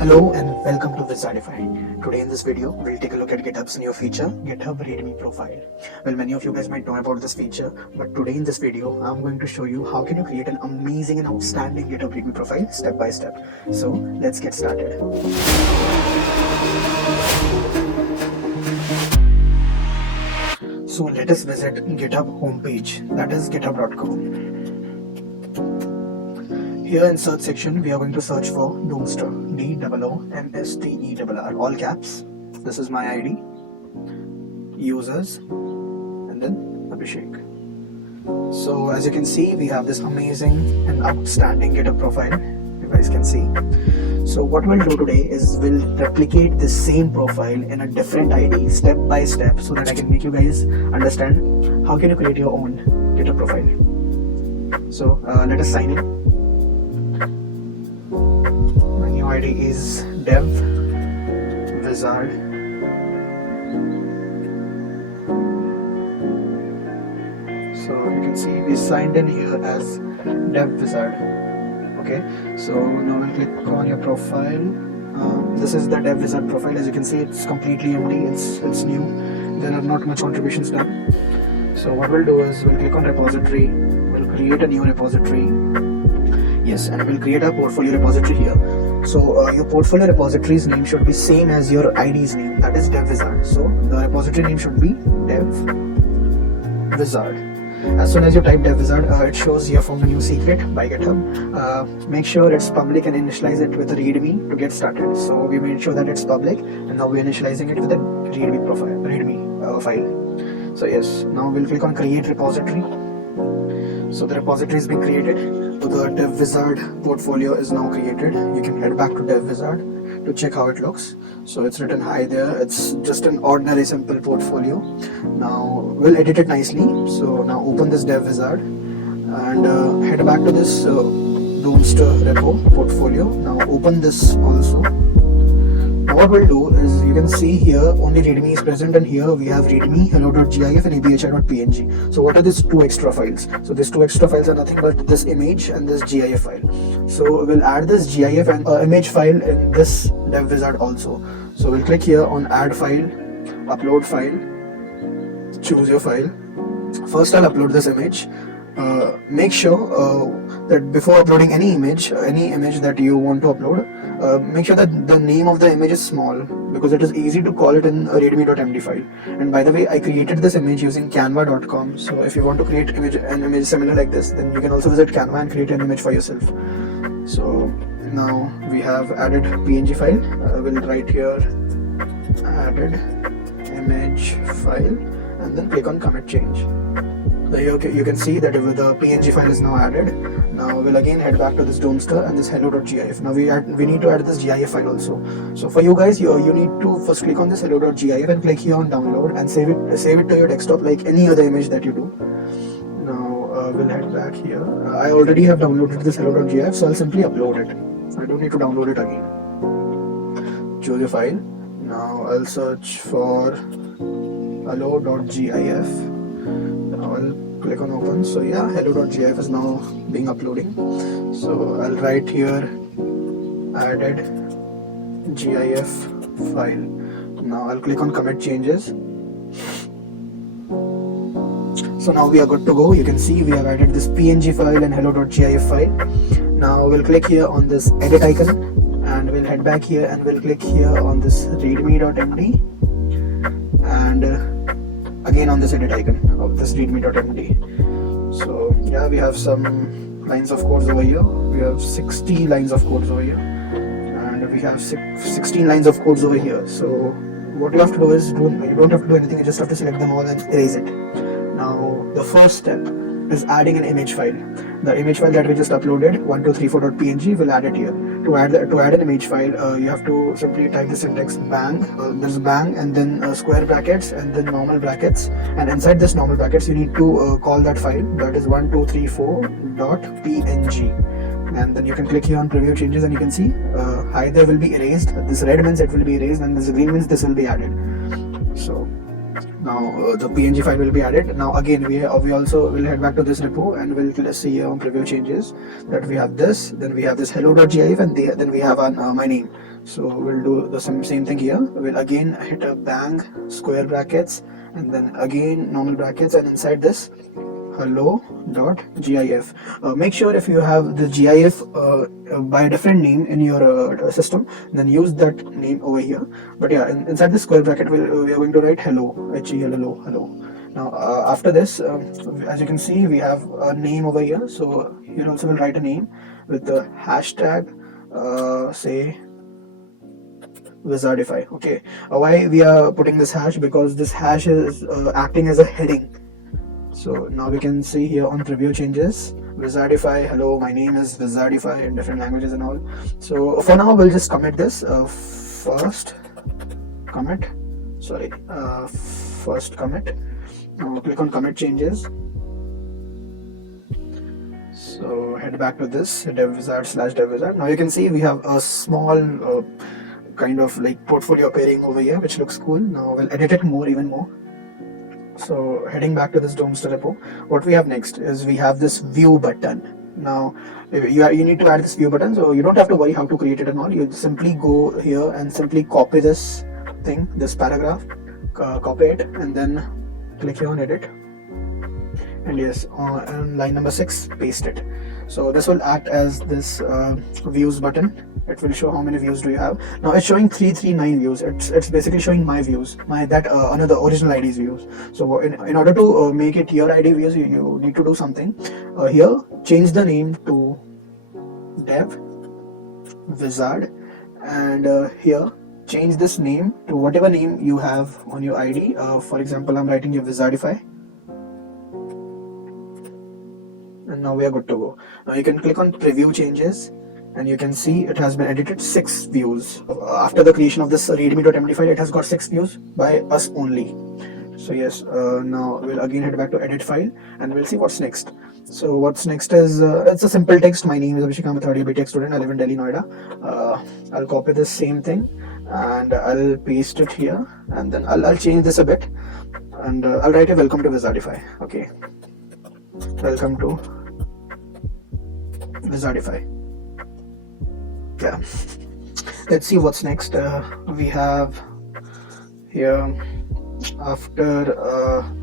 Hello and welcome to Wizardify. Today in this video, we'll take a look at GitHub's new feature, GitHub Readme profile. Well, many of you guys might know about this feature, but today in this video, I'm going to show you how can you create an amazing and outstanding GitHub Readme profile step by step. So let's get started. So let us visit GitHub homepage, that is github.com. Here in search section, we are going to search for Doomster, DOOMSTERR, all caps. This is my ID, users, and then Abhishek. So as you can see, we have this amazing and outstanding GitHub profile, you guys can see. So what we'll do today is we'll replicate this same profile in a different ID step by step so that I can make you guys understand how can you create your own GitHub profile. So let us sign in. ID is dev wizard. So you can see we signed in here as dev wizard. Okay, so now we'll click on your profile. This is the dev wizard profile. As you can see, it's completely empty. It's new. There are not much contributions done. So what we'll do is we'll click on repository. We'll create a new repository. Yes, and we'll create a portfolio repository here. So your portfolio repository's name should be same as your ID's name, that is dev wizard. So the repository name should be dev wizard. As soon as you type dev wizard, it shows here from the new secret by GitHub. Make sure it's public and initialize it with a readme to get started. So we made sure that it's public, and now we're initializing it with a readme file. So yes, now we'll click on create repository. So the repository is being created. So the dev wizard portfolio is now created. You can head back to dev wizard to check how it looks. So it's written hi there. It's just an ordinary simple portfolio. Now we'll edit it nicely. So now open this dev wizard and head back to this Doomster repo portfolio. Now open this also. Now what we'll do is, you can see here only readme is present, and here we have readme, hello.gif and abhi.png. So what are these two extra files? So these two extra files are nothing but this image and this GIF file. So we'll add this GIF and image file in this dev wizard also. So we'll click here on add file, upload file, choose your file. First I'll upload this image. Make sure that before uploading any image that you want to upload, make sure that the name of the image is small, because it is easy to call it in a readme.md file. And by the way, I created this image using canva.com. So if you want to create an image similar like this, then you can also visit Canva and create an image for yourself. So now we have added PNG file. We'll write here added image file and then click on commit change. You can see that the PNG file is now added. Now we'll again head back to this Doomster and this hello.gif. Now we need to add this GIF file also. So for you guys, you need to first click on this hello.gif and click here on download and save it to your desktop like any other image that you do. Now we'll head back here. I already have downloaded this hello.gif, so I'll simply upload it. I don't need to download it again. Choose your file. Now I'll search for hello.gif. I'll click on open. So yeah, hello.gif is now being uploading. So I'll write here added GIF file. Now I'll click on commit changes. So now we are good to go. You can see we have added this PNG file and hello.gif file. Now we'll click here on this edit icon and we'll head back here and we'll click here on this readme.md and again on this edit icon of this readme.md. So yeah, we have some lines of codes over here. We have 60 lines of codes over here, and we have 16 lines of codes over here. So what you have to do is, you don't have to do anything, you just have to select them all and erase it. Now the first step is adding an image file. The image file that we just uploaded, 1234.png, we'll add it here. To add an image file, you have to simply type the syntax bang. There's bang and then square brackets and then normal brackets. And inside this normal brackets, you need to call that file, that is 1234.png. And then you can click here on preview changes and you can see hi there will be erased. This red means it will be erased and this green means this will be added. So now the PNG file will be added. Now again we also will head back to this repo and we'll see here on preview changes that we have this, then we have this hello.gif, and then we have my name. So we'll do the same thing here. We'll again hit a bang, square brackets, and then again normal brackets, and inside this hello.gif. Make sure if you have the GIF by a different name in your system, then use that name over here. But yeah, inside this square bracket, we are going to write hello, hello, hello. Now after this, as you can see, we have a name over here. So here also we'll write a name with the hashtag, say Wizardify. Okay, why we are putting this hash? Because this hash is acting as a heading. So now we can see here on preview changes, Wizardify, hello, my name is Wizardify in different languages and all. So for now, we'll just commit this. First commit. Now click on commit changes. So head back to this devwizard/devwizard. Now you can see we have a small kind of like portfolio appearing over here, which looks cool. Now we'll edit it even more. So heading back to this Domster repo, what we have next is we have this view button. Now you need to add this view button, so you don't have to worry how to create it and all. You simply go here and simply copy this thing, this paragraph, copy it, and then click here on edit. And yes, on line number 6, paste it. So this will act as this views button. It will show how many views do you have. Now it's showing 339 views. It's basically showing my views, another original ID's views. So in order to make it your ID views, you need to do something. Here, change the name to dev wizard, and here change this name to whatever name you have on your ID. For example, I'm writing your Wizardify. And now we are good to go. Now you can click on preview changes, and you can see it has been edited 6 views. After the creation of this readme.md file, it has got 6 views by us only. So yes, now we'll again head back to edit file, and we'll see what's next. So what's next is, it's a simple text. My name is Abhishek, I'm a 3rd year BTech student. I live in Delhi, Noida. I'll copy this same thing and I'll paste it here, and then I'll change this a bit, and I'll write a welcome to Wizardify. Okay, welcome to Wizardify. Yeah, let's see what's next. We have here, after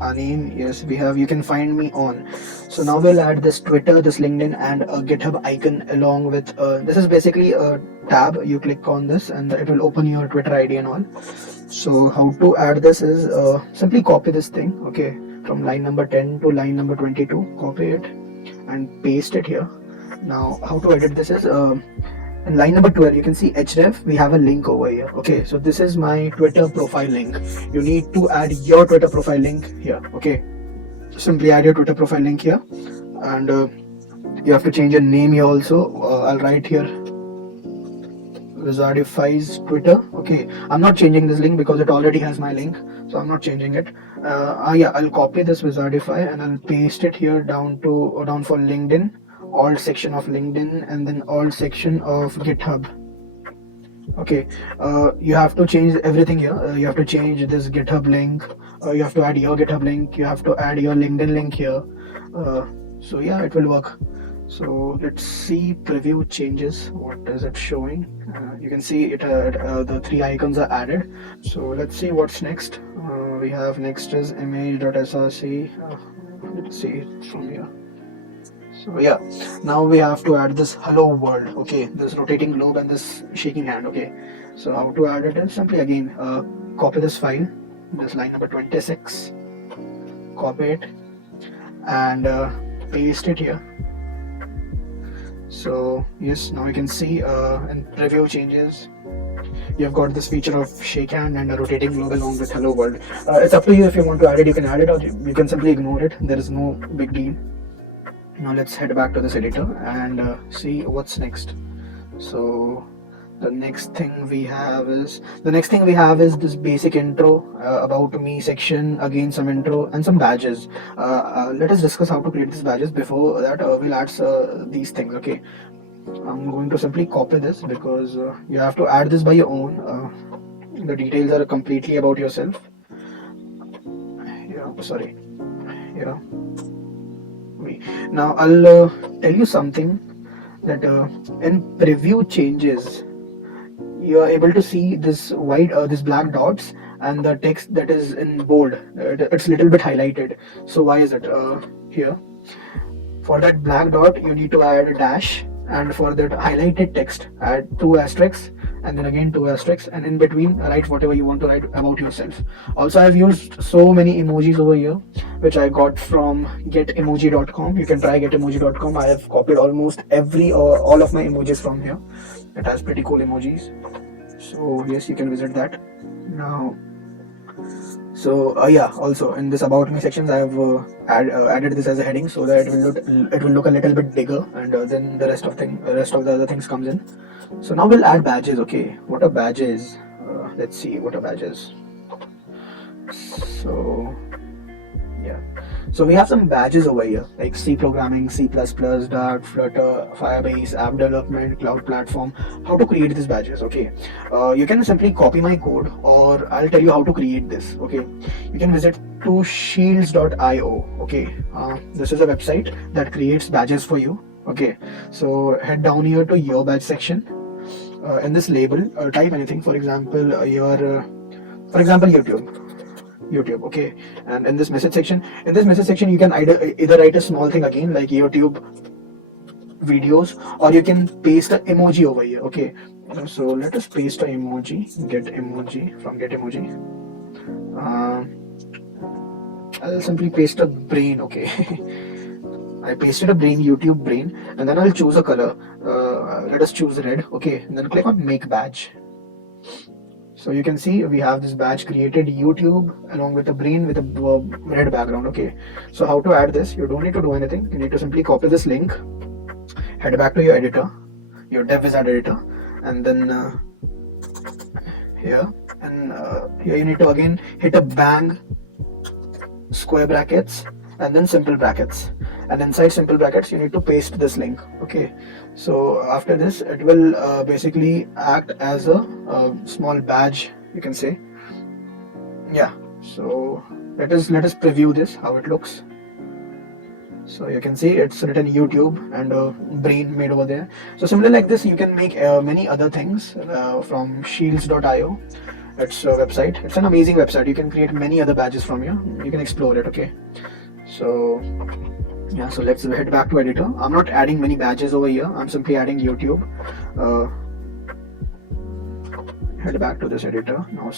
our name, yes, we have you can find me on. So now we'll add this Twitter, this LinkedIn, and a GitHub icon along with this is basically a tab. You click on this and it will open your Twitter ID and all. So how to add this is simply copy this thing, okay, from line number 10 to line number 22. Copy it and paste it here. Now how to edit this is in line number 12, you can see href, we have a link over here. Okay, so this is my Twitter profile link. You need to add your Twitter profile link here. Okay, simply add your Twitter profile link here, and you have to change your name here also. I'll write here Wizardify's Twitter. Okay, I'm not changing this link because it already has my link, so I'm not changing it. Yeah, I'll copy this Wizardify and I'll paste it here down for LinkedIn, alt section of LinkedIn, and then alt section of GitHub. Okay, you have to change everything here. You have to change this GitHub link. You have to add your GitHub link. You have to add your LinkedIn link here. So yeah, it will work. So let's see preview changes. What is it showing? You can see it. The 3 icons are added. So let's see what's next. We have next is image.src. Let's see it from here. So yeah, now we have to add this hello world. Okay, this rotating globe and this shaking hand. Okay, so how to add it is simply again copy this file, this line number 26, copy it and paste it here. So yes, now you can see in preview changes, you've got this feature of shake hand and a rotating globe along with hello world. It's up to you if you want to add it. You can add it or you can simply ignore it. There is no big deal. Now let's head back to this editor and see what's next. So the next thing we have is this basic intro, about me section, again some intro and some badges. Let us discuss how to create these badges. Before that, we'll add these things. Okay, I'm going to simply copy this because you have to add this by your own. The details are completely about yourself. Yeah. Now I'll tell you something that in preview changes, you are able to see this white, this black dots, and the text that is in bold. It's a little bit highlighted. So why is it here? For that black dot, you need to add a dash, and for that highlighted text, add 2 asterisks, and then again 2 asterisks, and in between write whatever you want to write about yourself. Also, I've used so many emojis over here, which I got from getemoji.com. You can try getemoji.com. I have copied almost every or all of my emojis from here. It has pretty cool emojis. So yes, you can visit that. Now, so yeah, also in this about me sections, I have added this as a heading so that it will look a little bit bigger, and then the rest of the other things comes in. So now we'll add badges. Okay, what are badges? Let's see what are badges. So yeah, so we have some badges over here like C programming, C++, Dart, Flutter, Firebase, app development, cloud platform. How to create these badges? Okay, you can simply copy my code, or I'll tell you how to create this. Okay, you can visit to shields.io. Okay, this is a website that creates badges for you. Okay, so head down here to your badge section. In this label, type anything. For example, YouTube. Okay, and in this message section, you can either write a small thing again like YouTube videos, or you can paste an emoji over here. Okay, so let us paste an emoji. Get emoji from get emoji. I'll simply paste a brain. Okay. I pasted a brain, YouTube brain, and then I'll choose a color. Let us choose red. Okay, and then click on make badge. So you can see we have this badge created, YouTube, along with a brain with a red background. Okay, so how to add this? You don't need to do anything. You need to simply copy this link, head back to your editor, your DevWizard editor, and then here you need to again hit a bang, square brackets, and then simple brackets, and inside simple brackets you need to paste this link. Okay, so after this it will basically act as a small badge, you can say. Yeah, so let us preview this, how it looks. So you can see it's written YouTube and a brain made over there. So similar like this you can make many other things from shields.io. It's a website. It's an amazing website. You can create many other badges from here. You can explore it. Okay, so yeah, so let's head back to editor. I'm not adding many badges over here. I'm simply adding YouTube. Head back to this editor. Now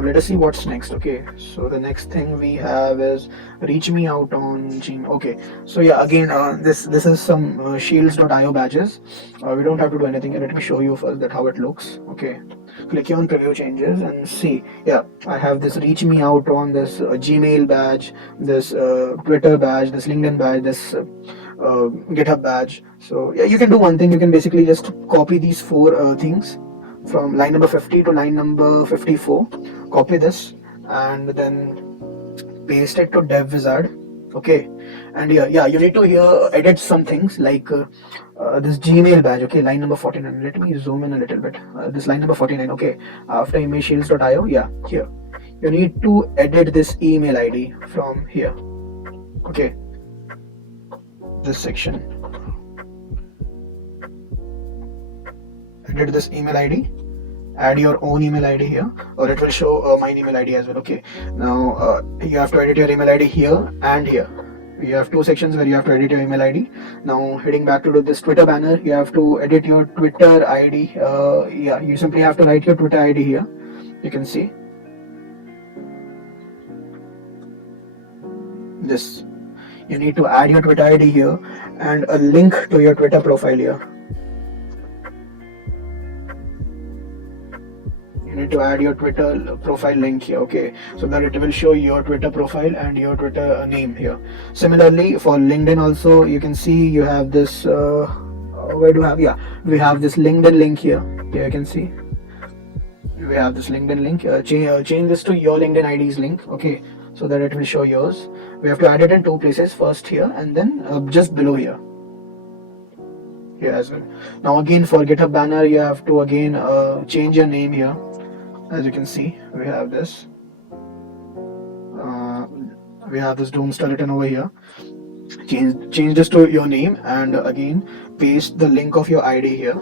let us see what's next. Okay, so the next thing we have is reach me out on Gmail. Okay, so yeah, again this is some shields.io badges. We don't have to do anything. Let me show you first that how it looks. Okay, click here on preview changes and see. Yeah, I have this reach me out on this Gmail badge, this Twitter badge, this LinkedIn badge, this GitHub badge. So yeah, you can do one thing. You can basically just copy these 4 things from line number 50 to line number 54. Copy this and then paste it to DevWizard. Okay, and yeah, you need to here edit some things like this Gmail badge. Okay, line number 49. Let me zoom in a little bit. This line number 49. Okay, after emailshields.io, yeah, here you need to edit this email ID from here. Okay, this section. Edit this email ID, add your own email ID here, or it will show my email ID as well. Okay, now you have to edit your email ID here and here. You have 2 sections where you have to edit your email ID. Now heading back to this Twitter banner, you have to edit your Twitter ID. Yeah, you simply have to write your Twitter ID here. You can see this. You need to add your Twitter ID here and a link to your Twitter profile here. You need to add your Twitter profile link here. Okay, so that it will show your Twitter profile and your Twitter name here. Similarly for LinkedIn also, you can see you have this where do we have? Yeah, we have this LinkedIn link here. Here you can see we have this LinkedIn link. Change this to your LinkedIn ID's link. Okay, so that it will show yours. We have to add it in 2 places, first here and then just below here as well. Now again for GitHub banner, you have to again change your name here. As you can see, we have this Doomstar written over here. Change this to your name and again paste the link of your ID here.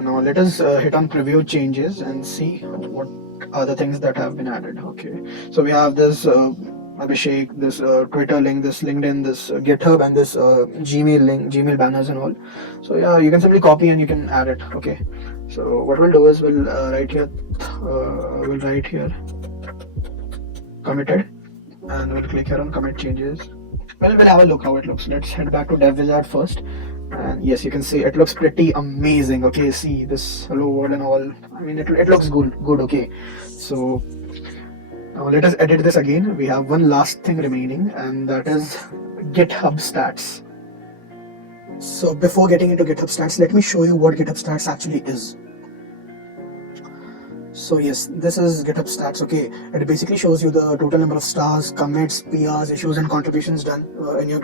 Now let us hit on preview changes and see what are the things that have been added. Okay, so we have this Abhishek, this Twitter link, this LinkedIn, this GitHub, and this Gmail link, Gmail banners and all. So yeah, you can simply copy and you can add it. Okay, so what we'll do is we'll write here committed, and we'll click here on commit changes. Well, we'll have a look how it looks. Let's head back to Dev Wizard first. And yes, you can see it looks pretty amazing. Okay, see this hello world and all. I mean, it looks good. Okay, so now let us edit this again. We have one last thing remaining, and that is GitHub stats. So before getting into GitHub stats, let me show you what GitHub stats actually is. So yes, this is GitHub stats. Okay, it basically shows you the total number of stars, commits, PRs, issues, and contributions done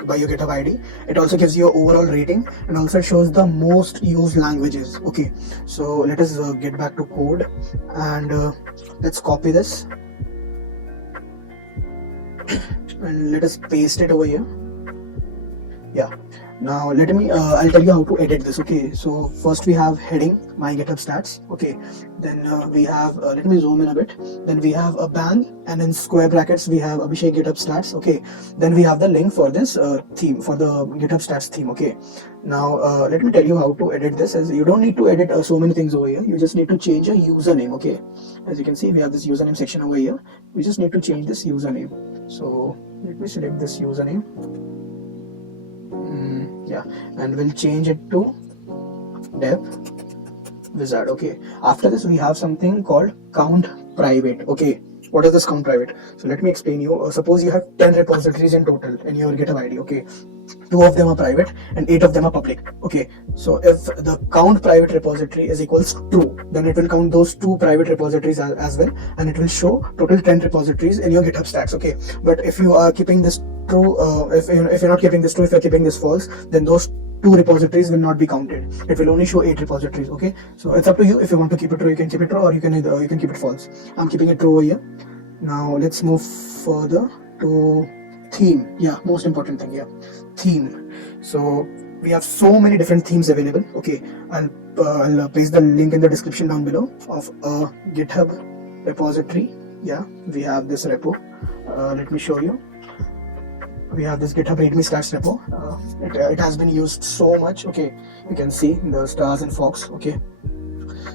by your GitHub ID. It also gives you an overall rating, and also it shows the most used languages. Okay, so let us get back to code, and let's copy this and let us paste it over here. Yeah, now let me I'll tell you how to edit this. Okay, so first we have heading my GitHub stats. Okay, then we have let me zoom in a bit. Then we have a bang, and in square brackets we have Abhishek GitHub stats. Okay, then we have the link for this theme, for the GitHub stats theme. Okay, now let me tell you how to edit this. As you don't need to edit so many things over here, you just need to change a username. Okay, as you can see, we have this username section over here. We just need to change this username. So let me select this username. Yeah, and we'll change it to Dev Wizard. Okay, after this we have something called count private. Okay, what is this count private? So let me explain you. Suppose you have 10 repositories in total in your GitHub ID. Okay, 2 of them are private and 8 of them are public. Okay, so if the count private repository is equals true, then it will count those 2 private repositories as well, and it will show total 10 repositories in your GitHub stats. Okay, but if you are keeping this true, if you're not keeping this true, if you're keeping this false, then those 2 repositories will not be counted. It will only show 8 repositories. Okay, so it's up to you. If you want to keep it true, you can keep it true, or you can keep it false. I'm keeping it true over here. Now let's move further to theme. Yeah, most important thing. Yeah, theme. So we have so many different themes available. Okay, I'll place the link in the description down below of a GitHub repository. Yeah, we have this repo. Let me show you. We have this GitHub Readme stats repo. It has been used so much. Okay, you can see the stars and fox. Okay,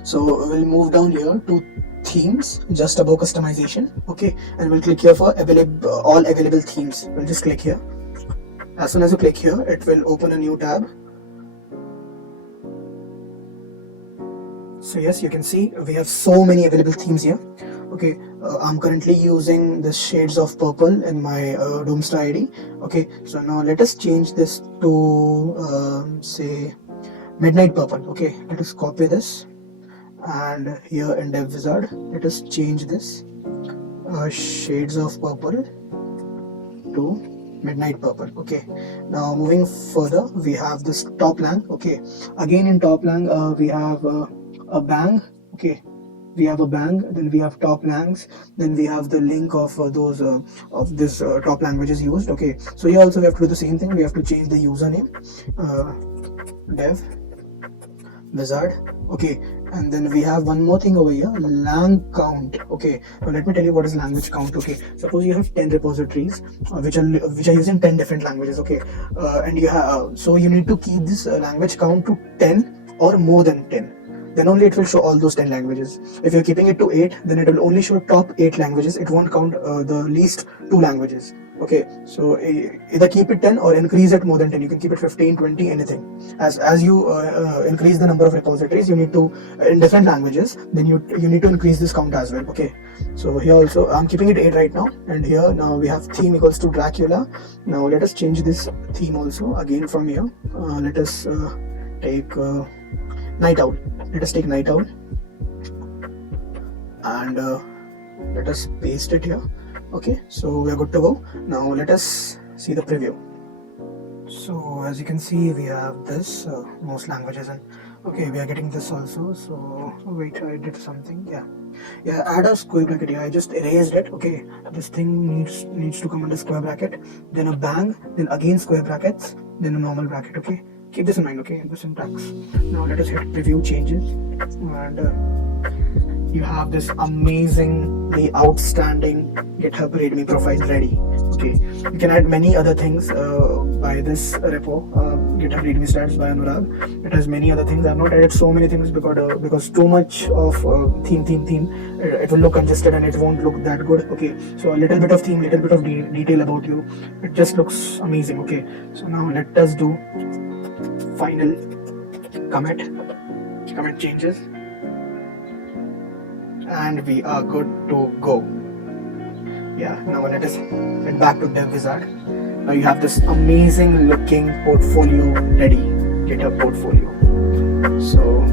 so we'll move down here to themes, just above customization. Okay, and we'll click here for all available themes. We'll just click here. As soon as you click here, it will open a new tab. So yes, you can see we have so many available themes here. Okay, I'm currently using the shades of purple in my Doomstar ID. Okay, so now let us change this to say midnight purple. Okay, let us copy this, and here in Dev Wizard, let us change this shades of purple to midnight purple. Okay, now moving further, we have this top lang. Okay, again in top lang we have a bang. Okay, we have a bang, then we have top langs, then we have the link of those of this top languages used. Okay, so here also we have to do the same thing. We have to change the username, Dev Wizard. Okay, and then we have one more thing over here, lang count. Okay, now let me tell you what is language count. Okay, suppose you have 10 repositories which are using 10 different languages. Okay, and you have so you need to keep this language count to 10 or more than 10. Then only it will show all those 10 languages. If you're keeping it to 8, then it will only show top 8 languages. It won't count the least 2 languages. Okay, so either keep it 10 or increase it more than 10. You can keep it 15, 20, anything. As you increase the number of repositories, you need to in different languages. Then you need to increase this count as well. Okay, so here also I'm keeping it 8 right now, and here now we have theme equals to Dracula. Now let us change this theme also again from here. Let us take Night Owl. Let us take Night Owl, and let us paste it here. Okay, so we are good to go. Now let us see the preview. So as you can see, we have this most languages, and okay, we are getting this also. So wait, I did something. Yeah, add a square bracket. Yeah, I just erased it. Okay, this thing needs to come under square bracket, then a bang, then again square brackets, then a normal bracket. Okay, keep this in mind, okay, the syntax. Now let us hit preview changes, and you have this amazingly outstanding GitHub Readme profile ready. Okay, you can add many other things by this repo, GitHub Readme stats by Anurag. It has many other things. I have not added so many things because too much of theme. It will look congested and it won't look that good. Okay, so a little bit of theme, little bit of detail about you. It just looks amazing. Okay, so now let us do final commit changes, and we are good to go. Yeah, now let us head back to Dev Wizard. Now you have this amazing looking portfolio ready, GitHub portfolio. So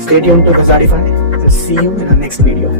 stay tuned to Wizardify. We'll see you in the next video.